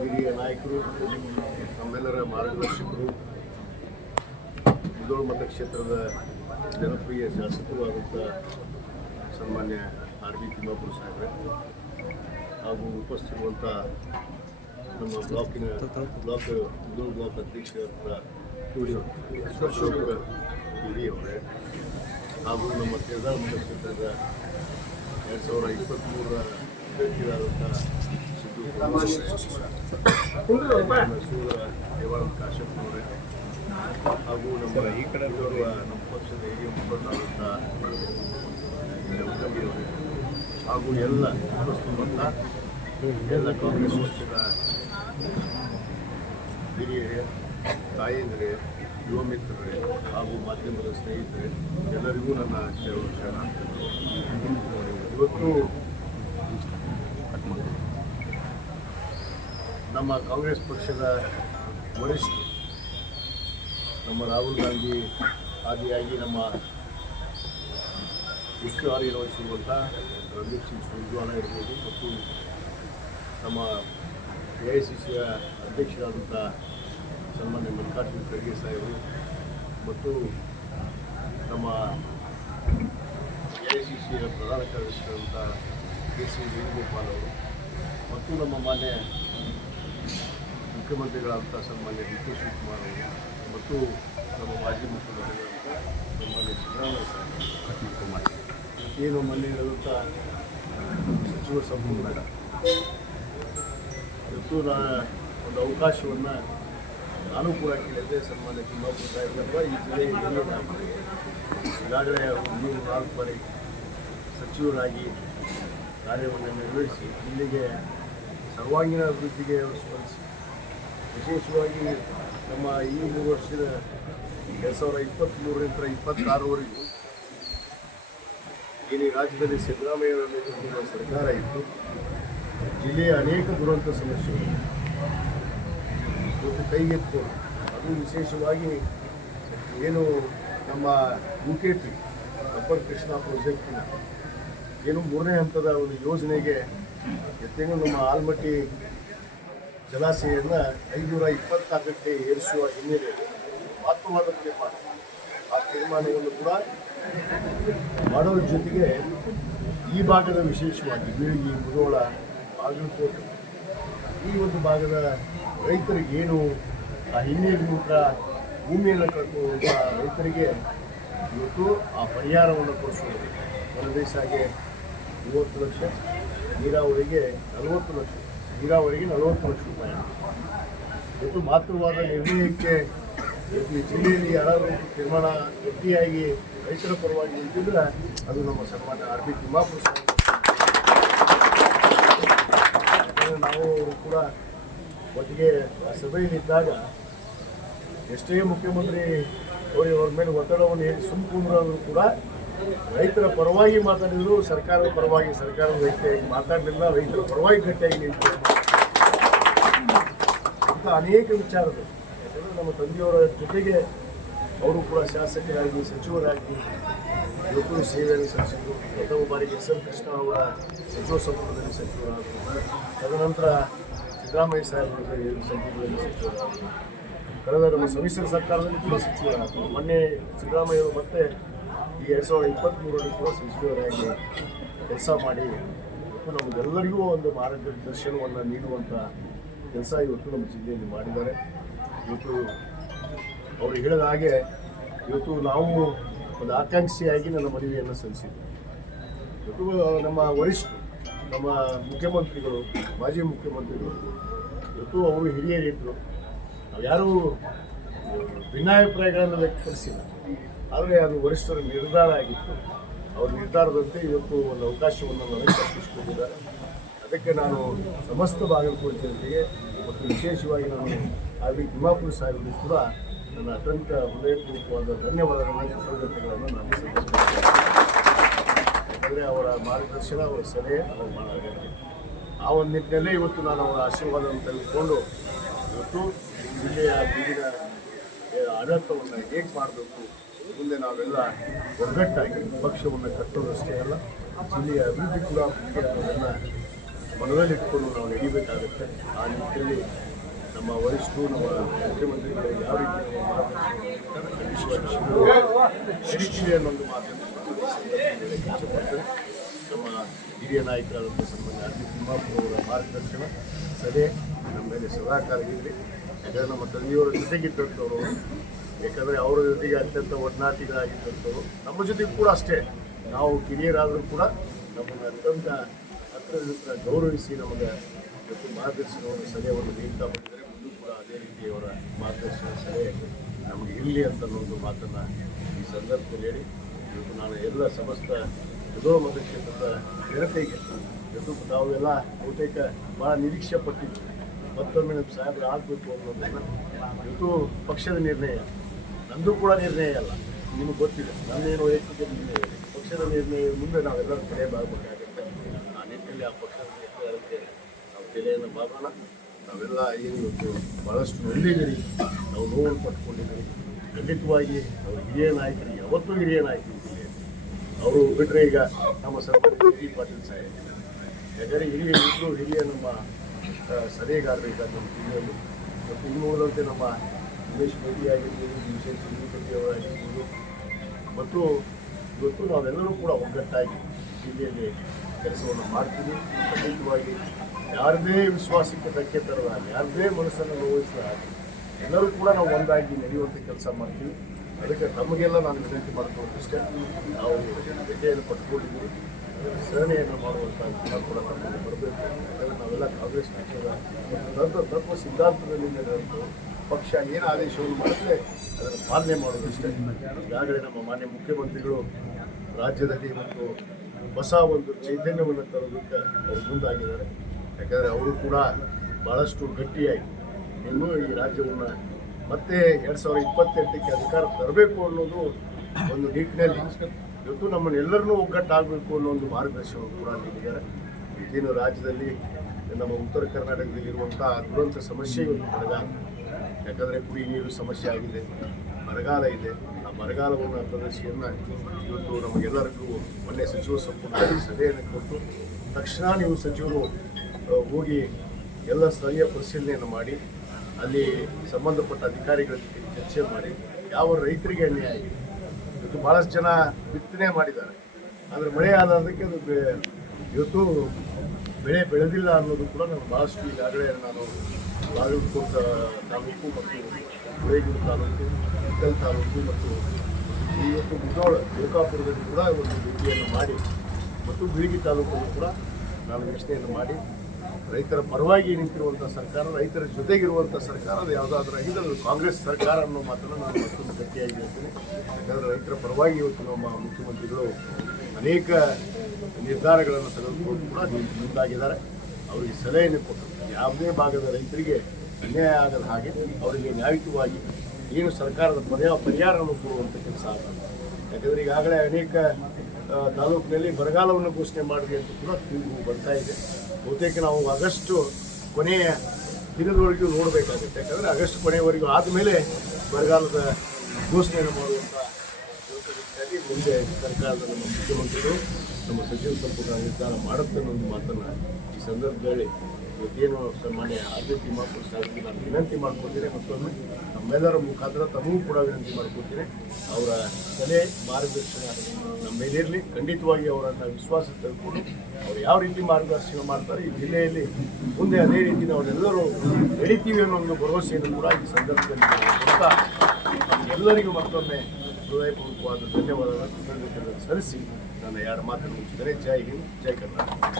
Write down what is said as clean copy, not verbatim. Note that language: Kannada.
ಹಿರಿಯ ನಾಯಕರು, ನಮ್ಮೆಲ್ಲರ ಮಾರ್ಗದರ್ಶಕರು, ಮುಧೋಳ ಮತಕ್ಷೇತ್ರದ ಜನಪ್ರಿಯ ಶಾಸಕರು ಆದಂಥ ಸನ್ಮಾನ್ಯ ಆರ್ ಬಿ ತಿಮ್ಮಾಪುರ ಸಾಹೇಬ್ರೆ ಹಾಗೂ ಉಪಸ್ಥಿತಿರುವಂಥ ನಮ್ಮ ಮುಧೋಳ ಬ್ಲಾಕ್ ಅಧ್ಯಕ್ಷರಾದ ಅಶೋಕ್ ಹಿರಿಯವರೇ ಹಾಗೂ ನಮ್ಮ ಕೇದಾರ ಮತಕ್ಷೇತ್ರದ 2023 ಅಭ್ಯರ್ಥಿಯಾದಂಥ ಸಿದ್ದು ದೇವಾನಂದ ಕಾಶ್ಯಪ್ನವರೇ ಹಾಗೂ ನಮ್ಮ ಈ ಕಡೆ ಬರುವ ನಮ್ಮ ಪಕ್ಷದ ಹಿರಿಯ ಮುಖಂಡರಾದಂಥ ಉತ್ತಮಿಯವರೇ ಹಾಗೂ ಎಲ್ಲ ಉಪಸ್ಥಿತಿರುವಂಥ ಎಲ್ಲ ಕಾಂಗ್ರೆಸ್ ಪಕ್ಷದ ಹಿರಿಯರೇ, ತಾಯಂದಿರೇ, ಯುವ ಮಿತ್ರರೇ ಹಾಗೂ ಮಾಧ್ಯಮದ ಸ್ನೇಹಿತರೆ ಎಲ್ಲರಿಗೂ ನನ್ನ ಶರಣ. ಇವತ್ತು ನಮ್ಮ ಕಾಂಗ್ರೆಸ್ ಪಕ್ಷದ ವರಿಷ್ಠ ನಮ್ಮ ರಾಹುಲ್ ಗಾಂಧಿ ಆದಿಯಾಗಿ ನಮ್ಮ ಉಸ್ತುವಾರಿ ನಿರ್ವಹಿಸಿರುವಂಥ ರಣದೀಪ್ ಸಿಂಗ್ ಸುರ್ಜೇವಾಲಾ ಇರ್ಬೋದು ಮತ್ತು ನಮ್ಮ AICCಯ ಅಧ್ಯಕ್ಷರಾದಂಥ ಸನ್ಮಾನ್ಯ ಮಲ್ಲಿಕಾರ್ಜುನ ಖರ್ಗೆ ಸಾಹೇಬರು ಮತ್ತು ನಮ್ಮ AICCಯ ಪ್ರಧಾನ ಕಾರ್ಯದರ್ಶಿಯಾದಂಥ KC ವೇಣುಗೋಪಾಲ್ ಅವರು ಮತ್ತು ನಮ್ಮ ಮಾನ್ಯ ಮುಖ್ಯಮಂತ್ರಿಗಳಾದಂಥ ಸನ್ಮಾನ್ಯ DK ಶಿವಕುಮಾರ್ ಅವರು ಮತ್ತು ನಮ್ಮ ಮಾಜಿ ಮುಖ್ಯಮಂತ್ರಿಗಳಾದಂಥ ಸನ್ಮಾನ್ಯ ಸಿದ್ದರಾಮಯ್ಯ ಸಾಹೇಬರು ಏನು ಮೊನ್ನೆ ಇರುವಂಥ ಸಚಿವ ಸಂಪುಟ ಇವತ್ತು ಒಂದು ಅವಕಾಶವನ್ನು ನಾನು ಕೂಡ ಕೇಳಿದ್ದೆ ಸನ್ಮಾನ್ಯ ತಿಮ್ಮಾಪುರ ಸಾಹೇಬ್ರಪ್ಪ ಈ ಜಿಲ್ಲೆಯಲ್ಲಿ ಈಗಾಗಲೇ 3-4 ಬಾರಿ ಸಚಿವರಾಗಿ ಕಾರ್ಯವನ್ನು ನಿರ್ವಹಿಸಿ ಇಲ್ಲಿಗೆ ಸರ್ವಾಂಗೀಣ ಅಭಿವೃದ್ಧಿಗೆ ಸ್ಪಂದಿಸಿ ವಿಶೇಷವಾಗಿ ನಮ್ಮ ಈ 3 ವರ್ಷದ 2023ರಿಂದ 2026ವರೆಗೂ ಏನು ರಾಜ್ಯದಲ್ಲಿ ಸಿದ್ದರಾಮಯ್ಯ ನೇತೃತ್ವದ ಸರ್ಕಾರ ಇತ್ತು, ಜಿಲ್ಲೆಯ ಅನೇಕ ದುರಂತ ಸಮಸ್ಯೆಗಳು ಇವತ್ತು ಕೈಗೆತ್ತಿಕೊಂಡು ಅದು ವಿಶೇಷವಾಗಿ ಏನು ನಮ್ಮ UKP ಅಪ್ಪರ್ ಕೃಷ್ಣಾ ಪ್ರಾಜೆಕ್ಟಿನ ಏನು 3ನೇ ಹಂತದ ಒಂದು ಯೋಜನೆಗೆ ಎತ್ತಿನ ನಮ್ಮ ಆಲ್ಮಟ್ಟಿ ಜಲಾಶಯವನ್ನು 524ಕ್ಕೆ ಏರಿಸುವ ಹಿನ್ನೆಲೆಯಲ್ಲಿ ಮಹತ್ವವಾದ ತೀರ್ಮಾನ. ಆ ತೀರ್ಮಾನವನ್ನು ಕೂಡ ಮಾಡೋದ್ರ ಜೊತೆಗೆ ಈ ಭಾಗದ ವಿಶೇಷವಾಗಿ ಬೀಳಗಿ, ಮುಧೋಳ, ಬಾಗಲಕೋಟೆ ಈ ಒಂದು ಭಾಗದ ರೈತರಿಗೆ ಏನು ಆ ಹಿನ್ನೀರಿನ ಮೂಲಕ ಭೂಮಿಯನ್ನು ಕಳ್ಕೊಳ್ಳುವಂಥ ರೈತರಿಗೆ ಇವತ್ತು ಆ ಪರಿಹಾರವನ್ನು ಕೊಡಿಸುವುದು. ಒಂದು ದೇಶಕ್ಕೆ 30 ಲಕ್ಷ, ನೀರಾವರಿಗೆ 40 ಲಕ್ಷ, ನೀರಾವರಿಗೆ 40 ಲಕ್ಷ ರೂಪಾಯಿ. ಇವತ್ತು ಮಾತೃವಾದ ನಿರ್ಣಯಕ್ಕೆ ಇವತ್ತು ಈ ಜಿಲ್ಲೆಯಲ್ಲಿ ಯಾರಾದರೂ ತೀರ್ಮಾನ ಗಟ್ಟಿಯಾಗಿ ರೈತರ ಪರವಾಗಿ ನಿಂತಿದ್ರೆ ಅದು ನಮ್ಮ ಸನ್ಮಾನ್ಯ ಆರ್ ಬಿ ತಿಮ್ಮಾಪುರ ಸಾಹೇಬರು. ನಾವು ಅವರು ಕೂಡ ಒಟ್ಟಿಗೆ ಆ ಸಭೆಯಲ್ಲಿದ್ದಾಗ ಎಷ್ಟೇ ಮುಖ್ಯಮಂತ್ರಿ ಅವರ ಮೇಲೆ ಒತ್ತಡವನ್ನು ಹೇಳಿ ಸುಮ್ಮಕುಂದ್ರಾದರೂ ಕೂಡ ರೈತರ ಪರವಾಗಿ ಮಾತಾಡಿದ್ರು, ಸರ್ಕಾರದ ಪರವಾಗಿ ಸರ್ಕಾರದ ಗಟ್ಟಿಯಾಗಿ ಮಾತಾಡಲಿಲ್ಲ, ರೈತರ ಪರವಾಗಿ ಗಟ್ಟಿಯಾಗಿ ನಿಂತು ಅಂತ ಅನೇಕ ವಿಚಾರಗಳು. ಯಾಕಂದರೆ ನಮ್ಮ ತಂದೆಯವರ ಜೊತೆಗೆ ಅವರು ಕೂಡ ಶಾಸಕರಾಗಿ ಸಚಿವರಾಗಿ ಇವತ್ತು ಸೇವೆಯನ್ನು ಸಲ್ಲಿಸಿದರು. ಪ್ರಥಮ ಬಾರಿಗೆ SM ಕೃಷ್ಣ ಅವರ ಸಚಿವ ಸಂಪುಟದಲ್ಲಿ ಸಚಿವರಾದರು. ತದನಂತರ ಸಿದ್ದರಾಮಯ್ಯ ಸಾಹೇಬರ ಸಂಪುಟದಲ್ಲಿ ಸಚಿವರಾದರು. ಕಳೆದ ನಮ್ಮ ಸಮ್ಮಿಶ್ರ ಸರ್ಕಾರದಲ್ಲಿ ಕೂಡ ಸಚಿವರಾದರು. ಮೊನ್ನೆ ಸಿದ್ದರಾಮಯ್ಯವರು ಮತ್ತೆ ಈ 2023ರಲ್ಲಿ ಕೂಡ ಸಚಿವರಾಗಿ ಕೆಲಸ ಮಾಡಿ ಇವತ್ತು ನಮಗೆಲ್ಲರಿಗೂ ಒಂದು ಮಾರ್ಗದರ್ಶನವನ್ನು ನೀಡುವಂಥ ಕೆಲಸ ಇವತ್ತು ನಮ್ಮ ಜಿಲ್ಲೆಯಲ್ಲಿ ಮಾಡಿದ್ದಾರೆ. ಇವತ್ತು ಅವರು ಹೇಳಿದ ಹಾಗೆ ಇವತ್ತು ನಾವು ಒಂದು ಆಕಾಂಕ್ಷಿಯಾಗಿ ನನ್ನ ಮನವಿಯನ್ನು ಸಲ್ಲಿಸಿದ್ವಿ. ಇವತ್ತು ನಮ್ಮ ವರಿಷ್ಠರು, ನಮ್ಮ ಮುಖ್ಯಮಂತ್ರಿಗಳು, ಮಾಜಿ ಮುಖ್ಯಮಂತ್ರಿಗಳು ಇವತ್ತು ಅವರು ಹಿರಿಯರಿದ್ದರು. ನಾವು ಯಾರೂ ಭಿನ್ನಾಭಿಪ್ರಾಯಗಳನ್ನು ವ್ಯಕ್ತಪಡಿಸಿಲ್ಲ. ಆದರೆ ಅದು ವರಿಷ್ಠರ ನಿರ್ಧಾರ ಆಗಿತ್ತು. ಅವ್ರ ನಿರ್ಧಾರದಂತೆ ಇವತ್ತು ಒಂದು ಅವಕಾಶವನ್ನು ನನಗೆ ಕಲ್ಪಿಸಿಕೊಂಡಿದ್ದಾರೆ. ಅದಕ್ಕೆ ನಾನು ಸಮಸ್ತ ಬಾಗಲಕೋಟೆ ಜನತೆಗೆ ಮತ್ತು ವಿಶೇಷವಾಗಿ ನಾನು ಆರ್ ಬಿ ತಿಮ್ಮಾಪುರ ಸಾಹೇಬರಿಗೂ ಕೂಡ ನನ್ನ ಅತ್ಯಂತ ಹೃದಯಪೂರ್ವಕವಾದ ಧನ್ಯವಾದಗಳನ್ನು, ಕೃತಜ್ಞತೆಗಳನ್ನು ನಾನು ಸಲ್ಲಿಸುತ್ತೇನೆ. ಯಾಕಂದರೆ ಅವರ ಮಾರ್ಗದರ್ಶನ, ಅವರ ಸಲಹೆ ಅವರು ಭಾಳ ಅಗತ್ಯ. ಆ ಒಂದು ನಿಟ್ಟಿನಲ್ಲೇ ಇವತ್ತು ನಾನು ಅವರ ಆಶೀರ್ವಾದವನ್ನು ತೆಗೆದುಕೊಂಡು ಇವತ್ತು ಜಿಲ್ಲೆಯ ಬೀದಿನ ಆಡಳಿತವನ್ನು ಹೇಗೆ ಮಾಡಬೇಕು, ಮುಂದೆ ನಾವೆಲ್ಲ ಒಗ್ಗಟ್ಟಾಗಿ ಪಕ್ಷವನ್ನು ಕಟ್ಟೋದಷ್ಟೇ ಅಲ್ಲ, ಜಿಲ್ಲೆಯ ಅಭಿವೃದ್ಧಿ ಕೂಡ ಮುಖ್ಯ ಅನ್ನೋದನ್ನು ಮನದಲ್ಲಿ ಇಟ್ಕೊಂಡು ನಾವು ನಡೀಬೇಕಾಗುತ್ತೆ. ಆ ನಿಟ್ಟಿನಲ್ಲಿ ನಮ್ಮ ವರಿಷ್ಠರು, ನಮ್ಮ ಮುಖ್ಯಮಂತ್ರಿಗಳು ಯಾವ ರೀತಿ ನಮ್ಮ ಮಾರ್ಗದರ್ಶನ ಅನ್ನೊಂದು ಮಾತನ್ನು ಇಷ್ಟಪಡ್ತಾರೆ. ನಮ್ಮ ಹಿರಿಯ ನಾಯಕರಾದಂಥ ಸನ್ಮಾನ್ಯ ಆರ್ ಡಿ ತಿಮ್ಮಾಪುರ ಅವರ ಮಾರ್ಗದರ್ಶನ ಸಲಹೆ ನಮ್ಮ ಮೇಲೆ ಸದಾಕಾಲ ಇರಲಿ. ಯಾಕಂದರೆ ನಮ್ಮ ತಂದೆಯವರ ಜೊತೆಗಿದ್ದಂಥವ್ರು, ಯಾಕಂದರೆ ಅವರ ಜೊತೆಗೆ ಅತ್ಯಂತ ಒಡನಾಟಿಗಳಾಗಿದ್ದಂಥವ್ರು. ನಮ್ಮ ಜೊತೆಗೆ ಕೂಡ ಅಷ್ಟೇ, ನಾವು ಕಿರಿಯರಾದರೂ ಕೂಡ ನಮ್ಮನ್ನು ಅತ್ಯಂತ ಹತ್ತಿರದಿಂದ ಗೌರವಿಸಿ ನಮಗೆ ಇವತ್ತು ಮಾರ್ಗದರ್ಶನವನ್ನು ಸಲಹೆಯನ್ನು ನೀಡ್ತಾ ಬಂದಿದ್ದಾರೆ. ಮುಂದೂ ಕೂಡ ಅದೇ ರೀತಿ ಅವರ ಮಾರ್ಗದರ್ಶನ ಸಲಹೆ ನಮಗೆ ಇರಲಿ ಅಂತ ಅನ್ನೋದು ಮಾತನ್ನು ಈ ಸಂದರ್ಭದಲ್ಲಿ ಹೇಳಿ, ಇವತ್ತು ನಾನು ಎಲ್ಲ ಸಮಸ್ತ ಯದೋ ಮತಕ್ಷೇತ್ರದ ಜನತೆಗೆ ಇವತ್ತು ತಾವೆಲ್ಲ ಬಹುತೇಕ ಭಾಳ ನಿರೀಕ್ಷೆ ಪಟ್ಟಿದ್ದು ಮತ್ತೊಮ್ಮೆ ನಮ್ಮ ಸಾಹೇಬರು ಆಗಬೇಕು ಅನ್ನೋದನ್ನು. ಇವತ್ತು ಪಕ್ಷದ ನಿರ್ಣಯ, ನಂದು ಕೂಡ ನಿರ್ಣಯ ಅಲ್ಲ, ನಿಮಗೆ ಗೊತ್ತಿದೆ, ನನ್ನೇನು ವೈಯಕ್ತಿಕ ನಿರ್ಣಯ ಇದೆ. ಪಕ್ಷದ ನಿರ್ಣಯದ ಮುಂದೆ ನಾವೆಲ್ಲರೂ ತಲೆ ಬಾಗಬೇಕಾಗುತ್ತೆ. ಆ ನಿಟ್ಟಿನಲ್ಲಿ ಆ ಪಕ್ಷದ ನಿರ್ಣಯಕ್ಕೆ ನಾವು ತಲೆಯನ್ನು ಬಾಗೋಣ. ನಾವೆಲ್ಲ ಏನು ಇವತ್ತು ಭಾಳಷ್ಟು ನೊಂದಿದ್ದೀರಿ, ನಾವು ನೋವನ್ನು ಪಟ್ಕೊಂಡಿದ್ದೀರಿ. ಖಂಡಿತವಾಗಿ ಅವರು ಹಿರಿಯ ನಾಯಕರಿಗೆ, ಯಾವತ್ತೂ ಹಿರಿಯ ನಾಯಕರಿಗೆ ಅವರು ಬಿಟ್ಟರೆ ಈಗ ನಮ್ಮ ಸರ್ಕಾರ ಡಿ ಪಾಟೀಲ್ ಸಾಹೇಬ್, ಯಾಕಂದರೆ ಹಿರಿಯ ನಮ್ಮ ಸಲಹೆಗಾರರಿದ್ದಾರೆ ನಮ್ಮ ಜಿಲ್ಲೆಯಲ್ಲಿ. ಮತ್ತು ಇನ್ನು ಉಳಿದಂತೆ ನಮ್ಮ ಉಮೇಶ್ ಮೋದಿ ಆಗಿರ್ಬೋದು, ವಿಶೇಷ ಅವರಾಗಿರ್ಬೋದು. ಮತ್ತು ಇವತ್ತು ನಾವೆಲ್ಲರೂ ಕೂಡ ಒಗ್ಗಟ್ಟಾಗಿ ಜಿಲ್ಲೆಯಲ್ಲಿ ಕೆಲಸವನ್ನು ಮಾಡ್ತೀವಿ. ಖಂಡಿತವಾಗಿ ಯಾರದೇ ವಿಶ್ವಾಸಕ್ಕೆ ಧಕ್ಕೆ ತರದ ಹಾಗೆ, ಯಾರದೇ ಮನಸ್ಸನ್ನು ನೋಯಿಸಿದ ಹಾಗೆ ಎಲ್ಲರೂ ಕೂಡ ನಾವು ಒಂದಾಗಿ ನಡೆಯುವಂಥ ಕೆಲಸ ಮಾಡ್ತೀವಿ. ಅದಕ್ಕೆ ತಮಗೆಲ್ಲ ನಾನು ವಿನಂತಿ ಮಾಡ್ಕೊಳ್ಳೋದಷ್ಟೇ, ನಾವು ಜೊತೆಯನ್ನು ಪಟ್ಕೊಂಡಿದ್ದೀವಿ, ಸರಣೆಯನ್ನು ಮಾಡುವಂಥ ಗುಣ ಕೂಡ ನಮ್ಮಲ್ಲಿ ಬರಬೇಕು. ಯಾಕಂದರೆ ನಾವೆಲ್ಲ ಕಾಂಗ್ರೆಸ್ ಪಕ್ಷದ ತತ್ವ ಸಿದ್ಧಾಂತದಲ್ಲಿ ನಡೆದಂಥವು. ಪಕ್ಷ ಏನು ಆದೇಶವನ್ನು ಮಾಡಿದ್ರೆ ಅದನ್ನು ಪಾಲನೆ ಮಾಡೋದಷ್ಟೇ. ಈಗಾಗಲೇ ನಮ್ಮ ಮಾನ್ಯ ಮುಖ್ಯಮಂತ್ರಿಗಳು ರಾಜ್ಯದಲ್ಲಿ ಮತ್ತು ಹೊಸ ಒಂದು ಚೈತನ್ಯವನ್ನು ತರೋದಕ್ಕೆ ಅವರು ಮುಂದಾಗಿದ್ದಾರೆ. ಯಾಕಂದರೆ ಅವರು ಕೂಡ ಭಾಳಷ್ಟು ಗಟ್ಟಿಯಾಗಿ ಇನ್ನೂ ಈ ರಾಜ್ಯವನ್ನು ಮತ್ತೆ 2028ಕ್ಕೆ ಅಧಿಕಾರ ತರಬೇಕು ಅನ್ನೋದು ಒಂದು ನಿಟ್ಟಿನಲ್ಲಿ ಇವತ್ತು ನಮ್ಮನ್ನೆಲ್ಲರನ್ನೂ ಒಗ್ಗಟ್ಟಾಗಬೇಕು ಅನ್ನೋ ಒಂದು ಮಾರ್ಗದರ್ಶನ ಕೂಡ ನೀಡಿದ್ದಾರೆ. ಈಗಿನ ರಾಜ್ಯದಲ್ಲಿ ನಮ್ಮ ಉತ್ತರ ಕರ್ನಾಟಕದಲ್ಲಿರುವಂಥ ದುರಂತ ಸಮಸ್ಯೆ ಇವತ್ತು ಬರಗಾಲ. ಯಾಕಂದರೆ ಕುಡಿ ನೀರು ಸಮಸ್ಯೆ ಆಗಿದೆ, ಬರಗಾಲ ಇದೆ. ಆ ಬರಗಾಲವನ್ನು ಪ್ರದರ್ಶಿಯನ್ನು ಇವತ್ತು ನಮಗೆಲ್ಲರಿಗೂ ಮೊನ್ನೆ ಸಚಿವ ಸಂಪುಟದಲ್ಲಿ ಸಭೆಯನ್ನು ಕೊಟ್ಟು ತಕ್ಷಣ ನೀವು ಸಚಿವರು ಹೋಗಿ ಎಲ್ಲ ಸ್ಥಳೀಯ ಪರಿಶೀಲನೆಯನ್ನು ಮಾಡಿ ಅಲ್ಲಿ ಸಂಬಂಧಪಟ್ಟ ಅಧಿಕಾರಿಗಳ ಜೊತೆ ಚರ್ಚೆ ಮಾಡಿ ಯಾವ ರೈತರಿಗೆ ಅನ್ಯಾಯ ಆಗಿದೆ. ಇವತ್ತು ಭಾಳಷ್ಟು ಜನ ಬಿತ್ತನೆ ಮಾಡಿದ್ದಾರೆ, ಆದರೆ ಮಳೆ ಆದದಕ್ಕೆ ಅದು ಇವತ್ತು ಬೆಳೆ ಬೆಳೆದಿಲ್ಲ ಅನ್ನೋದು ಕೂಡ ನಾವು ಭಾಳಷ್ಟು ಈಗಾಗಲೇ ನಾನು ಬಾಗಲಕೋಟೆ ತಾಲೂಕು ಮತ್ತು ಗುಳೇಗಿರಿ ತಾಲೂಕು, ಇದ್ದಲ್ ತಾಲೂಕು ಮತ್ತು ಇವತ್ತು ಮುಧೋಳ ಲೋಕಾಪುರದಲ್ಲಿ ಕೂಡ ಒಂದು ಭೇಟಿಯನ್ನು ಮಾಡಿ ಮತ್ತು ಬೀಳಗಿ ತಾಲೂಕಲ್ಲಿ ಕೂಡ ನಾನು ವೀಕ್ಷಣೆಯನ್ನು ಮಾಡಿ ರೈತರ ಪರವಾಗಿ ನಿಂತಿರುವಂಥ ಸರ್ಕಾರ, ರೈತರ ಜೊತೆಗಿರುವಂಥ ಸರ್ಕಾರ ಅದು ಯಾವುದಾದ್ರೂ ಆಗಿದೆ ಅದು ಕಾಂಗ್ರೆಸ್ ಸರ್ಕಾರ ಅನ್ನೋ ಮಾತನ್ನು ನಾನು ಮತ್ತೊಂದು ಗಟ್ಟಿಯಾಗಿ ಹೇಳ್ತೀನಿ. ಯಾಕಂದರೆ ರೈತರ ಪರವಾಗಿ ಇವತ್ತು ನಮ್ಮ ಮುಖ್ಯಮಂತ್ರಿಗಳು ಅನೇಕ ನಿರ್ಧಾರಗಳನ್ನು ತೆಗೆದುಕೊಂಡು ಕೂಡ ಮುಂದಾಗಿದ್ದಾರೆ. ಅವರಿಗೆ ಸಲಹೆಯನ್ನು ಕೊಟ್ಟು ಯಾವುದೇ ಭಾಗದ ರೈತರಿಗೆ ಅನ್ಯಾಯ ಆಗದ ಹಾಗೆ ಅವರಿಗೆ ನ್ಯಾಯಯುತವಾಗಿ ಏನು ಸರ್ಕಾರದ ಪರಿಹಾರವನ್ನು ಕೊಡುವಂಥ ಕೆಲಸ ಆಗ್ತದೆ. ಯಾಕಂದರೆ ಈಗಾಗಲೇ ಅನೇಕ ತಾಲೂಕಿನಲ್ಲಿ ಬರಗಾಲವನ್ನು ಘೋಷಣೆ ಮಾಡಿದೆ ಅಂತ ಕೂಡ ತೀರ್ಪು ಬರ್ತಾ ಇದೆ. ಬಹುತೇಕ ನಾವು ಆಗಸ್ಟ್ ಕೊನೆಯ ದಿನದವರೆಗೂ ನೋಡಬೇಕಾಗುತ್ತೆ. ಯಾಕಂದರೆ ಆಗಸ್ಟ್ ಕೊನೆಯವರೆಗೂ ಆದಮೇಲೆ ಬರಗಾಲದ ಘೋಷಣೆಯನ್ನು ಮಾಡುವಂಥ ಯೋಚನೆಯಲ್ಲಿ ಮುಂದೆ ಸರ್ಕಾರದ ನಮ್ಮ ಮುಖ್ಯಮಂತ್ರಿಗಳು ನಮ್ಮ ಸಚಿವ ಸಂಪುಟ ನಿರ್ಧಾರ ಮಾಡುತ್ತೆ ಅನ್ನೋ ಮಾತನ್ನು ಈ ಸಂದರ್ಭದಲ್ಲಿ ಇವತ್ತೇನು ಸನ್ಮಾನ್ಯ ಆರ್ ಡಿ ತಿಮ್ಮಾಪುರ ಸಾಹೇಬರಿಗೆ ನಾನು ವಿನಂತಿ ಮಾಡ್ಕೊತೀನಿ. ಮತ್ತೊಮ್ಮೆ ನಮ್ಮೆಲ್ಲರ ಮುಖಾಂತರ ತಮಗೂ ಕೂಡ ವಿನಂತಿ ಮಾಡ್ಕೊತೀನಿ, ಅವರ ಸಲಹೆ ಮಾರ್ಗದರ್ಶನ ನಮ್ಮ ಮೇಲಿರಲಿ. ಖಂಡಿತವಾಗಿ ಅವರನ್ನು ವಿಶ್ವಾಸ ತೆಗೆದುಕೊಂಡು ಅವ್ರು ಯಾವ ರೀತಿ ಮಾರ್ಗದರ್ಶನ ಮಾಡ್ತಾರೆ ಈ ಜಿಲ್ಲೆಯಲ್ಲಿ ಮುಂದೆ ಅದೇ ರೀತಿ ನಾವೆಲ್ಲರೂ ನಡೀತೀವಿ ಅನ್ನೋ ಒಂದು ಭರವಸೆಯನ್ನು ಕೂಡ ಈ ಸಂದರ್ಭದಲ್ಲಿ ಕೊಡ್ತಾ ಎಲ್ಲರಿಗೂ ಮತ್ತೊಮ್ಮೆ ಹೃದಯಪೂರ್ವಕವಾದ ಧನ್ಯವಾದಗಳನ್ನು ಸಲ್ಲಿಸಿ ನನ್ನ ಎರಡು ಮಾತನ್ನು ಮುಗಿಸಿದರೆ. ಜೈ ಹಿಂದ್, ಜೈ ಕರ್ನಾಟಕ.